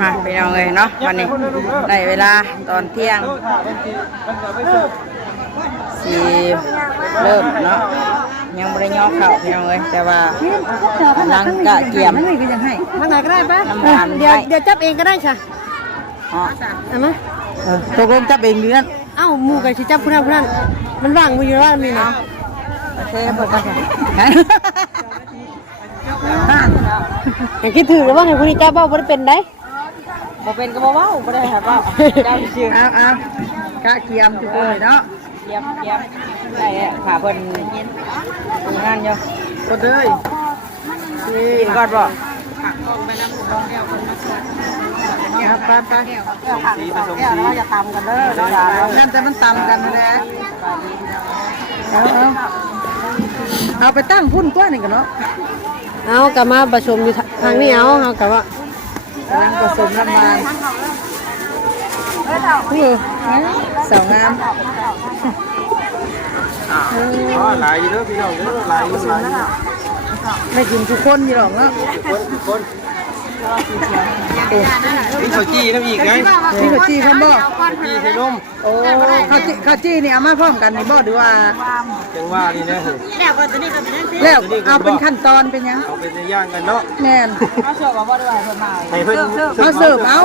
มาไปเอาเลยเนาะวันนี้ได้เวลาตอนเที่ยงสีเริ่มเนาะยังไม่ได้ย่อเข่าพี่น้องเลยแต่ว่าลังกะเกี่ยมทางไหนก็ได้ปะเดี๋ยวจับเองก็ได้ค่ะเอาไหมตกลงจับเองดีนั่นเอ้ามูกันชิจับผู้นั้นมันว่างมืออยู่ว่ามีเนาะโอเคเปิดกันอย่างคิดถือว่าไงคุณนี่จับเบ้าไม่ได้เป็นได้บ่เป็นก็บ่เว้าบ่ได้ครับเว้าเจ้าชื่อเอากะเกียมทุกคนเลยเนาะเกียมได้ขาเพิ่นงานอยู่ก็เด้ยกินก่อนบ่ครับไปเราจะตำกันเด้อนั่นแต่มันตำกันแหละเอาไปตั้งพุ่นกว่านี่กันเนาะเอากลับมาประชุมอยู่ทางนี้เอากลับว่านั่งผสมน้ำมันสองงามหลายอยู่เด้อพี่น้องเด้อหลายอยู่ไม่กินทุกคนอยู่หรอกเนาะทุกคนนี่ข้าวจี้น้ำอีกไงนี่ข้าวจี้คำบ่จี้ใส่นมโอ้ข้าวจี้นี่เอามาพร้อมกันนี่บ่หรือว่าจังว่านี่นะแล้วเอาเป็นขั้นตอนเป็นยังเอาเป็นย่างกันเนาะแน่นเอาเสิร์ฟเอาบ่ด้วยเพิ่นมาให้เพิ่นเอาเสิร์ฟเอา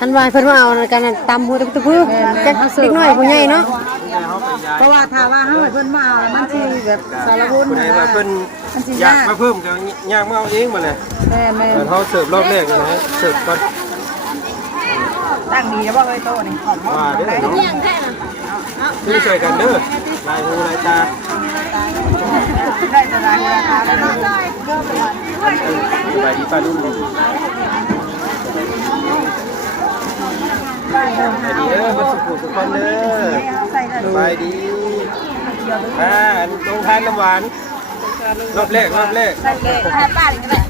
ทันวายเพิ่นมาเอากันตำหัวตะพื้นจักเล็กน้อยผู้ใหญ่เนาะเพราะว่าถ้าว่าเฮาเพิ่นมาเอามันสิแบบสารพัดนะเพิ่นอยากมาเพิ่มก็ยากมาเอาเองมาเลยแม่เฮาเสิร์ฟรอบแรกนะฮะเสิร์ฟก่อนตั้งดีแล้วบ่เอ้ยโตนี่ว่าเด้อซื้อช่วยกันเด้อลายหูลายตาได้จะลายหูลายตาแล้วสบายดีป้าดุ้งสบายดีเด้อมาสุขคนเด้อสบายดีตรงทานน้ำหวานรอบแรกป้าเลยก็ได้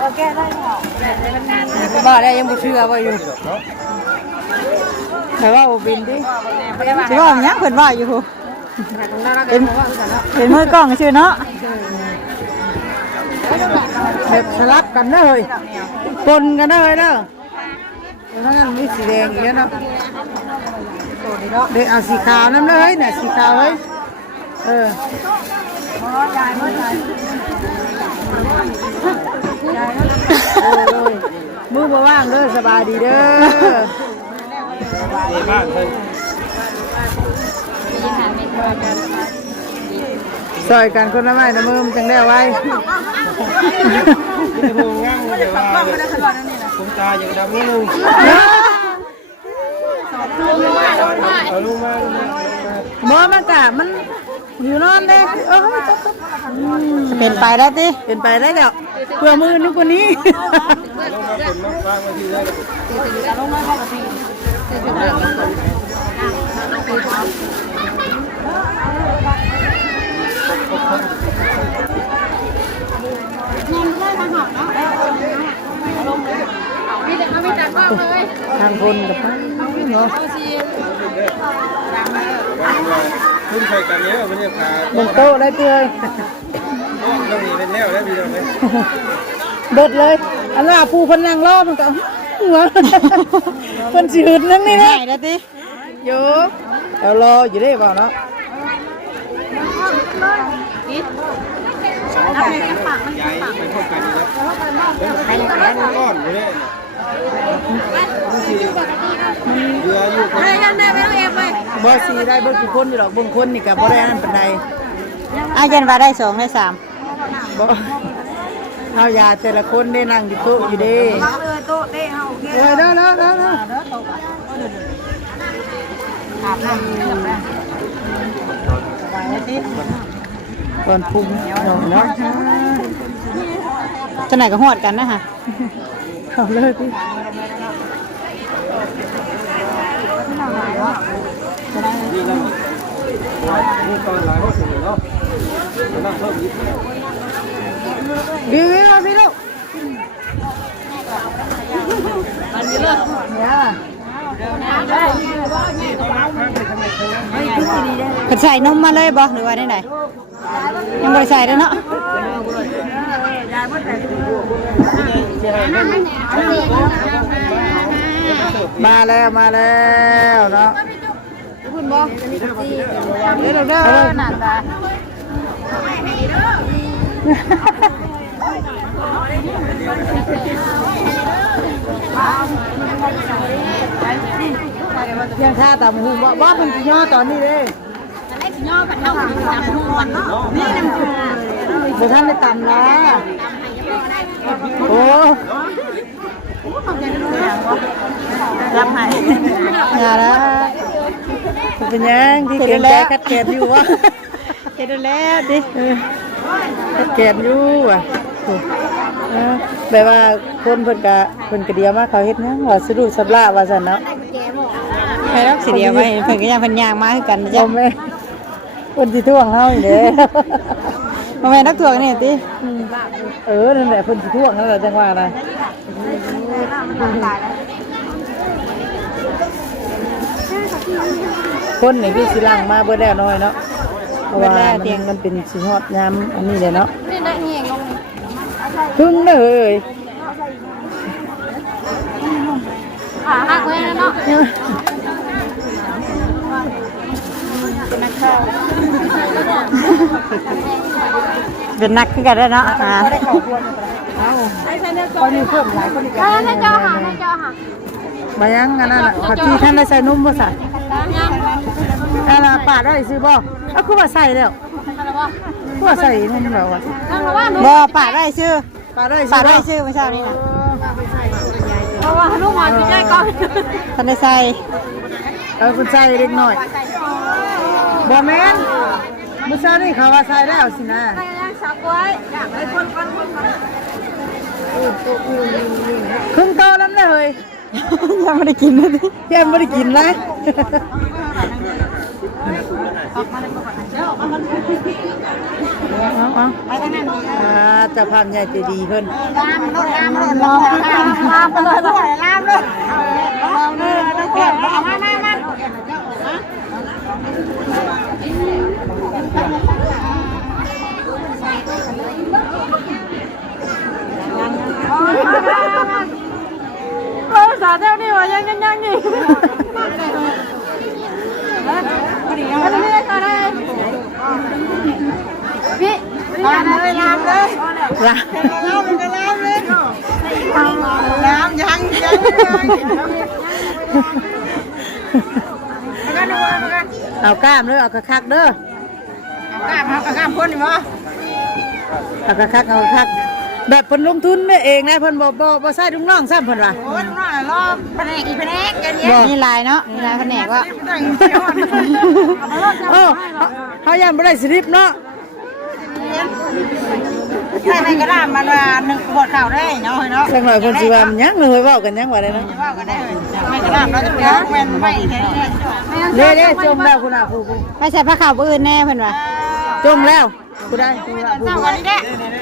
โอเคได้บ่ได้ยังบ่เชื่อว่าอยู่แต่ว่าบ่บินดิสิว่าหยังเพิ่นว่าอยู่เป็นมือกล้องชื่อเนาะแบบสลับกันเด้อเฮ้ยปนกันเด้อเฮ้ยเด้อแล้วนั่นมีสีแดงอีกแล้วเนาะเด็กเอาสีขาวนั่นเลยเนี่ยสีขาวเฮ้ยมือบ่ว่างเด้อสบายดีเด้อดีมากเลยซอยกันคนละไม้นะมือมันจังได้ไว้หูง่างเลยว่าผมตาอย่างดำนิดนึงเอาลูกมาบ่มันกะมันอยู่นอนเด้เป็นไปได้ติเป็นไปได้เดี๋ยวเพื่อมือนึกว่านี้ทางคนกับเนาะขึ้นใส่กันเนี้ยไม่ใช่ขาบนโต๊ะได้เตือนต้องมีเป็นแล้วได้ดีเลยเบิดเลยอันว่าผู้คนนั่งรอมันก็หัวคนสิหืดนั่งนี่นะได้ติอยู่เรารออยู่ได้เปล่าเนาะยายไปพบกันแล้วเป็นใครก้อนเลยเรืออยู่ได้ยังได้ไม่ต้องเอ็มเลยบ่สีได้เบิดกี่คนอยู่หรอกบางคนนี่กับบ่ได้นั่นปานใดยันว่าได้2ได้3บ่เอายาแต่ละคนได้นั่งอยู่โต๊ะอยู่ดีโต๊ะเด้เฮาเด้ออาบน้ำก่อนพุ่งเนาะจะไหนก็หอดกันนะฮะเอาเลยพี่นี่ตอนหลังก็สุดเนาะนั่งเพิ่มอีกดีมาพี่ลูกมันเยอะเนี่ยใส่นมมาเลยบ่หรือว่าได้ไหนยังบริใส่แล้วเนาะ มาแล้วเนาะคุณบอกเดี๋ยวหน้าตายังท่าตามหูว่าเป็นย่อตอนนี้เลยย่อกันเท่ากับตามหูวันเนาะนี่น้ำเดี๋ยวท่านได้ตำนะโอ้รับให้งานแล้วเป็นยังที่เก่งแก่คัดเกณฑ์อยู่วะเก่งแล้วดิคัดเกณฑ์อยู่อ่ะแบบว่าคนเพิ่นกะเดียวมาเขาเฮ็ดยังว่าสะดุดสับลาว่าซั่นเนาะใครรักสิเดียวไว้เพิ่นก็ยังเพิ่นย่างมาคือกันจ้ะแม่คนสิท่วงเฮาอีเด้บ่แม่นักท่วงนี่ตินั่นแหละเพิ่นสิท่วงนั่นแหละจังว่านะคนนี่คือสิลังมาเบิดแล้วน้อยเนาะเพราะว่ามันเป็นสิฮอดยามอันนี้เลยเนาะพึ่งเลยหักไว้เนาะเป็นนักขึ้นกันได้เนาะคนนี้เพิ่มหลายคนอีกแล้วเจ้าค่ะมายังอันนั้นผักชีท่านได้ใส่นุ่มบ่ใส่อะไรปาดได้ซื้อบ่เอาคือว่าใส่แล้วคือว่าใส่นุ่มแล้ววะบ่ปาดได้ซื้อไม่ใช่นี่นะเพราะว่าลูกหมอนพี่ได้ก่อนท่านได้ใส่คุณใส่เล็กหน่อยบ่แม่นมื้อเช้านี่เขาว่าใส่แล้วสินะครึ่งโตแล้วเลยยังไม่ได้กินเลยยังไม่ได้กินนะจะพามใหญ่ใจดีเพิ่นลามเลยสาเท่านี้วะยังนี่อะไรนี่ก็ได้พี่ลามเลยลามเลยเอากล้ามเด้อเอากระคักเด้อกล้ามพ่นอยู่มั้งเอากระคักแบบเพิ่นลงทุนเองนะเพิ่นบ่ใส่ลุงน้องซ้ำเพิ่นว่าโอ้ลุงน้องรอแผนกอีแผนกกันเนี่ยนี่ลายเนาะนี่ลายแผนกว่าเฮายังบ่ได้สลิปเนาะใส่ในกระดาษมันว่า1ขวดข้าวได้เนาะจังหน่อยเพิ่นสิว่ามันยังเลยเว้ากันยังว่าได้เนาะเว้ากันได้ในกระดาษเราจะเอาแม่นไว้เด้จมแล้วคุณน่ะครูไปใส่ผ้าขาวอื่นแน่เพิ่นว่าจมแล้วกูได้กูละกูวันนี้เด้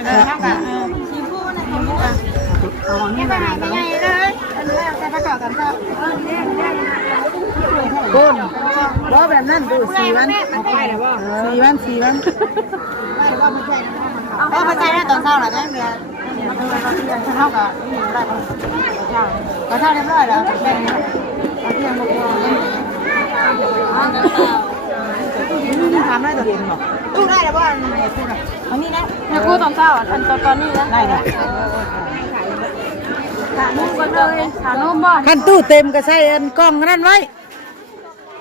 เฮาก็นี่ไปไหนไปไงเลยใส่ผ้าขาวกันเจ้าก้นบ่แบบนั้นดู4 วัน4 วันก็มาใช้ได้ตอนเช้าหรอเนี่ยเดือนเท่ากับได้ก็เท่าเรียบร้อยแล้วแบ่งเอาเที่ยงมาก่อนทำได้ตัวเองหรอกู้ได้แล้วว่าอันนี้นะเนี่ยกู้ตอนเช้าอันตอนนี้นะได้เลยขานุ่มก็เลยขานุ่มบ่ขั้นตู้เต็มก็ใส่อันกล้องนั่นไว้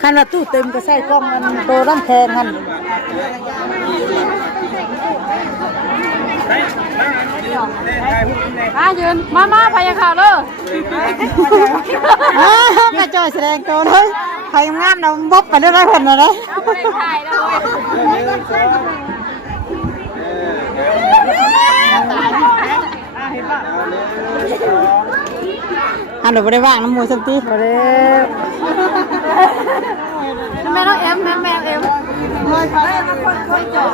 ขั้นว่าตู้เต็มก็ใส่กล้องอันโตน้ำแข็งขั้นยืนมาพายข่าวเลยแม่จอยแสดงตัวเลยพายงามเราบ๊อบไปเรื่อยๆคนเลยอันเดี๋ยวไปได้ว่างน้ำมูสักทีไปเลยแม่ต้องเอ็มแม่เอ็มคนจ่อ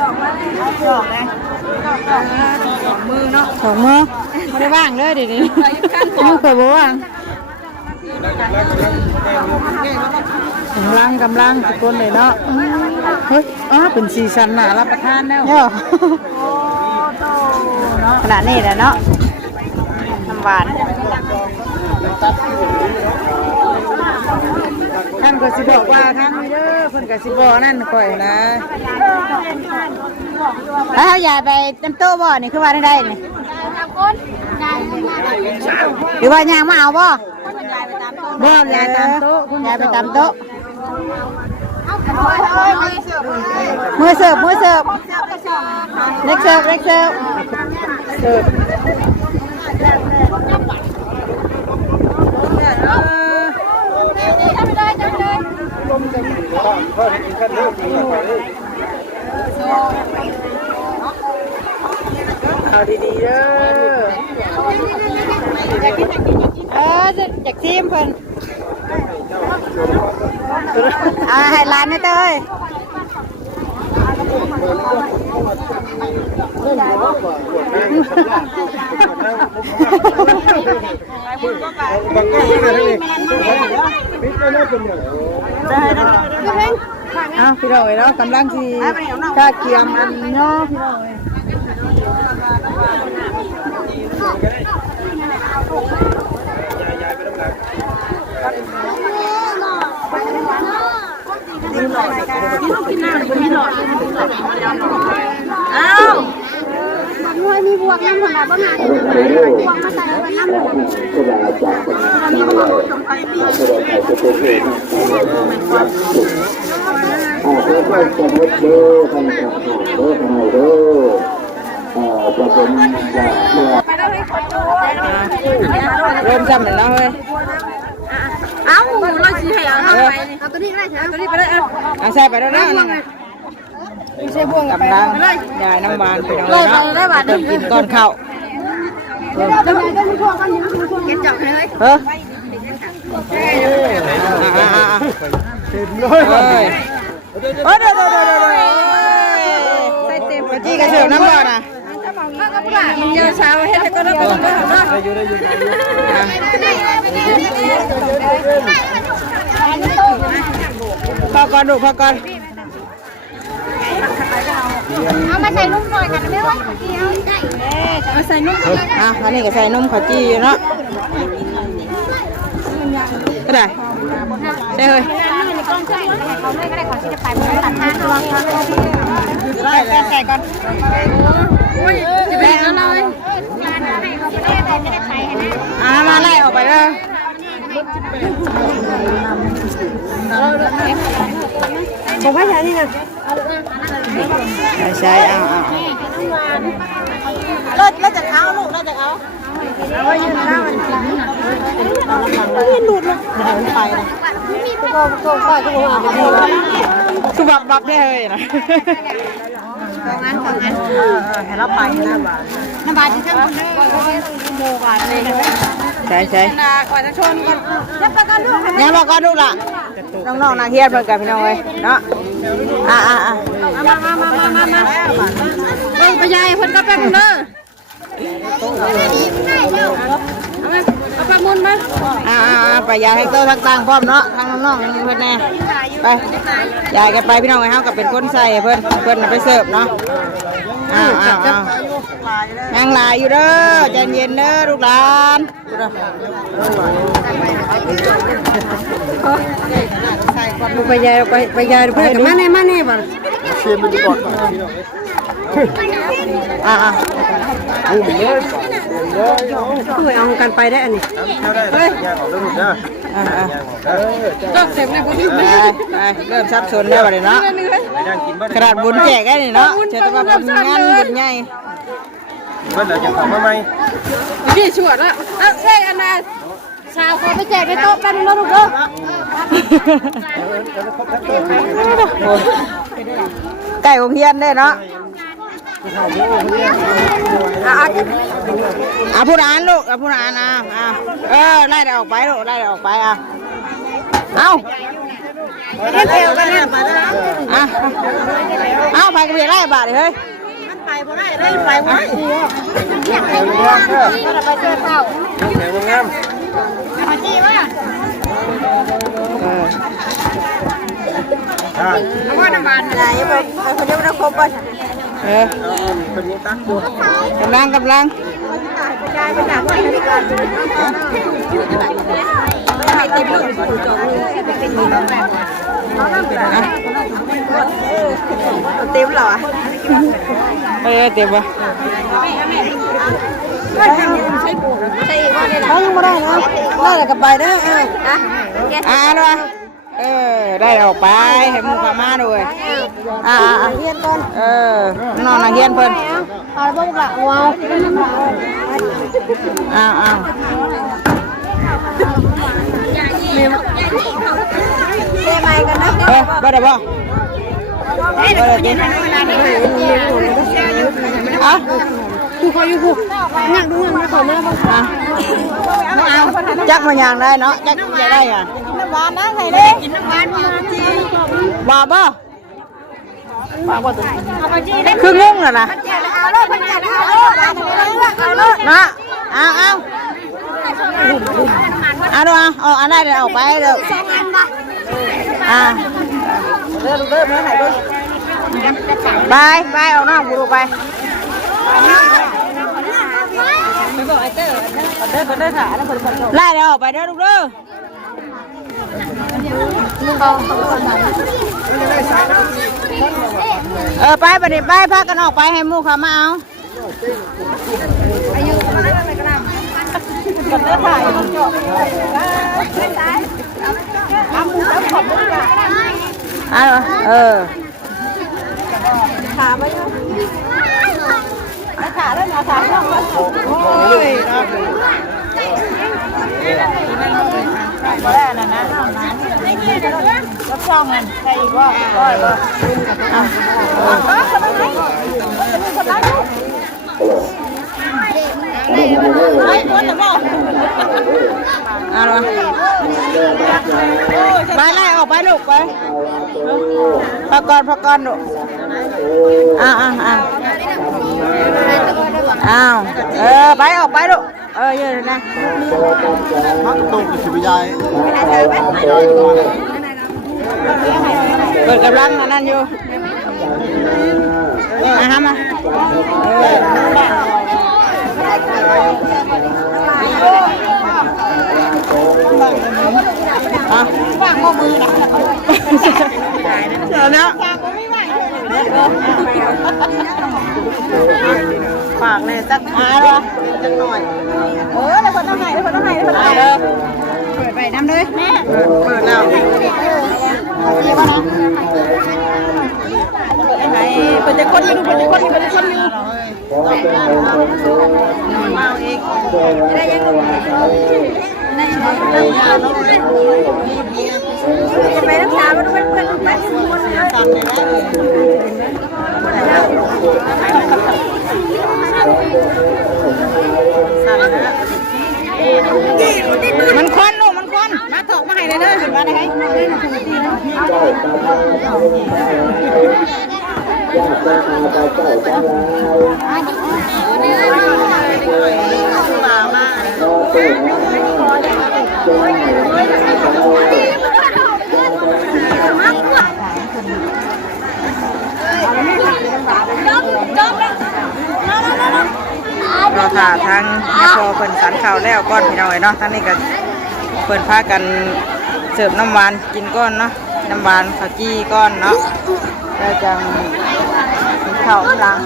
ดอกมาดอกเลยมือเนาะ2 มือไม่ได้ว่างเลยดิมือเคยบ่ว่างกำลังทุกคนเลยเนาะเฮ้ยเป็นสีสันน่ะรับประทานแล้ว ขนาดนี้แหละเนาะน้ำหวานท่านก็สิบอกว่าท่านเด้อเพิ่นก็สิบอกนั่นข่อยนะแล้วเขายายไปเต็มโต๊ะบ่นี่คือว่าได้นี่หรือว่ายางมาเอาบ่บ่ยายตามโต๊ะยายไปตามโต๊ะมือเสิร์ฟเล็กเสิร์ฟเอาดีๆเด้ออยากชิมเพิ่นให้ร้านนี่เต้ยเอาพี่น้อยเนาะกำลังที่ข้าเกียมอันเนาะพี่น้อยมวยมีบวกน้ำผลบ้างไงบวกมาใส่น้ำหมูมีบวกสมภัยดีเริ่มจำเหมือนแล้วเฮ้ยเอ้าเราชี้ให้เอาไปเอาตัวนี้ได้ใช่ตัวนี้ไปได้เอาใส่ไปแล้วนะนั่นไงไม่ใช่บ่วงกับดังยายน้ำหวานไปน้อยเนาะเติมกินก้อนข้าวจะไปได้พวกกันอยู่พวกเก็บจับเลยเฮ้ยเดี๋ยวใส่เต็มจี้กระเสือกน้ำบ่อนะเดี๋ยวเช้าให้ได้ก็ได้ก็ได้พอก่อนดูพอก่อนเอามาใส่นุ่มหน่อยกันไม่ว่าเอาใส่นุ่มอันนี้ก็ใส่นมข้าวจี้เนาะก็ได้ใช่เลยใส่ก่อนจะแบ่งแล้วเลยมาไล่ออกไปเลยบอกว่าใช่นี่ไงใช่เราจะเอาลูกเราจะเอาเอาไว้ยืนข้าวมันกินนี่นะไม่หลุดเลยไปเลยก็ไปก็บอกว่าเป็นที่ว่าคือบับได้เลยนะสองอันให้เราไปน้ำบาดจะช่างคนโมบาดเลยใช่ก่อนจะชนก่อนยังประกันลูกยังบอกก่อนลูกล่ะน้องๆนางเฮียนเพิ่นกับพี่น้องเลยเนาะมาไปยายเพิ่นก็แป๊บนึงเด้อเอาปลามุนมาไปยายให้โตต่างๆพร้อมเนาะทางน้องๆเพิ่นแน่ไปยายกันไปพี่น้องไอ้เฮากับเป็นคนใส่เพิ่นไปเสิร์ฟเนาะยังหลายอยู่เด้อใจเย็นเด้อลูกหลานไปยายเพื่อนกับมาแน่บ่เชียร์มันดีก่อนช่วยเอากันไปได้อันนี้เฮ้ยแยกออกแล้วลูกนะก็เสร็จแล้วก็ไปเริ่มซับซ้อนแล้วบัดนี้เนาะกระดาษบุญแจกได้นี่เนาะเชื่อว่าบุญงานบุญใหญ่เบิ้ลจะของมาไหมพี่ชวดแล้วเอ้ยอันน่ะชาวเขาไปแจกในโต๊ะแป๊บนึงแล้วลูกเด้อไก่ของเฮียนได้เนาะผู้ร้านลูกผู้ร้านไล่ได้ออกไปลูกไล่ได้ออกไปเอาเร็วกันเนี่ยไปกันไปไล่บาทเลยเฮ้ยมันไปบ่ได้เลยไปบ่ได้อยากไปเมืองก็ไปเจอเขาแข็งงามมาจี้ว่าเอาว่าน้ำบานอะไรคนเดียวเราครบป่ะ เป็นยังตั้งอยู่ กำลังกระจายไปจากวันนี้ก่อนให้ติดลูกผู้จบเลยเป็นมือน้องแบบเต็มเหรอเต็มปะใช่ปูใช่ว่าได้แล้วยังไม่ได้นะได้แล้วกับใบได้ด้วยได้ออกไปให้มุขมาด้วยเฮียนก่อนนอนเฮียนเพิ่นเอาบ้างละว้าวเท่ไหมกันนะบ่ได้บ่กินดูเขาอยู่กูนั่งดูนั่งเขามาบ้างจักมันยางได้เนาะจักจะได้อ่ะน้ำหวานนะใส่เลยกินน้ำหวานมาจีบ่บ่เอาไปจีได้คืองงน่ะนะเอาเลยพันแก่เอาเลยนะเอาดูอันได้เดี๋ยวออกไปเดี๋ยวเริ่มเมื่อไหร่ด้วยไปออกนอกบูรูไปไล่เดี๋ยวออกไปเด้อลูกเด้อไปประเดี๋ยวไปพากันออกไปให้มูเขามาเอาขาไปอยู่ขาแล้วนะขาช่องแล้วได้นะแล้วช่องมันใครอีกว่าไปไล่ออกไปลูกไปพากรลูกไปออกไปลูกเยอะเลยนะมักตกสิบยายเปิดกำลังนั่นอยู่ฮะมาวางมือนะเดี๋ยวนะปากเนี่ยจักเหรอจักหน่อยแล้วคนต้องให้เปิดไปน้ำเลยแม่เปิดแล้วเปิดจะคนอยู่มาอีกได้ยังจะไปรักษามันเป็นเพื่อนไปมันควันลูกมันควันมาถกมาให้เลยเด้อเห็นว่าได้ไหมเราถ่าทั้งพอเปิ่นสันข่าวแล้วก้อนพี่น้อยเนาะทั้งนี้ก็เปิ่นพากันเสิร์ฟน้ำหวานกินก้อนเนาะน้ำหวานข้าวจี้ก้อนเนาะแล้วจังข้าวหลัง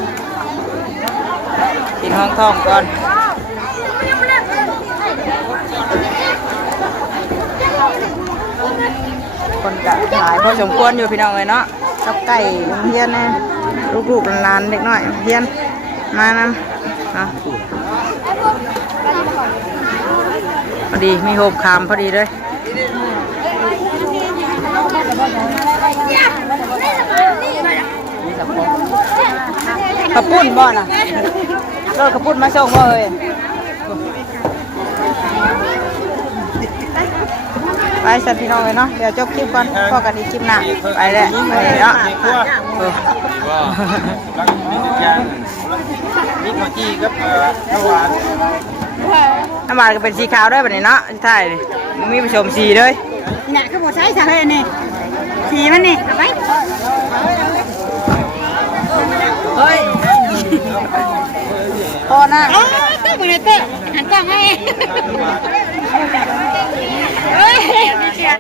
กินห้องท้องก่อนคนกะหลายพอสมควรอยู่พี่น้องเลยเนาะกับไก่เฮียนนะลูกๆหลานๆเด็กน้อยเฮียนมานำพอดีมีโฮมคามพอดีเลยขับปุ้นบ่อน่ะรถขับปุ้นมาส่งเลยไปสัตว์พี่น้องเลยเนาะเดี๋ยวจบคลิปก่อนพอกันอีกคลิปหน้าไปเลยไปเนาะมีข้าวจี้กับน้ำหวานก็เป็นสีขาวด้วยแบบนี้เนาะใช่มีผสมสีด้วยเนี่ยคือหมดใช้ใช่เลยนี่สีมันนี่เอาไป เฮ้ยพอนะ เต้มึงเลยเต้หันกล้องให้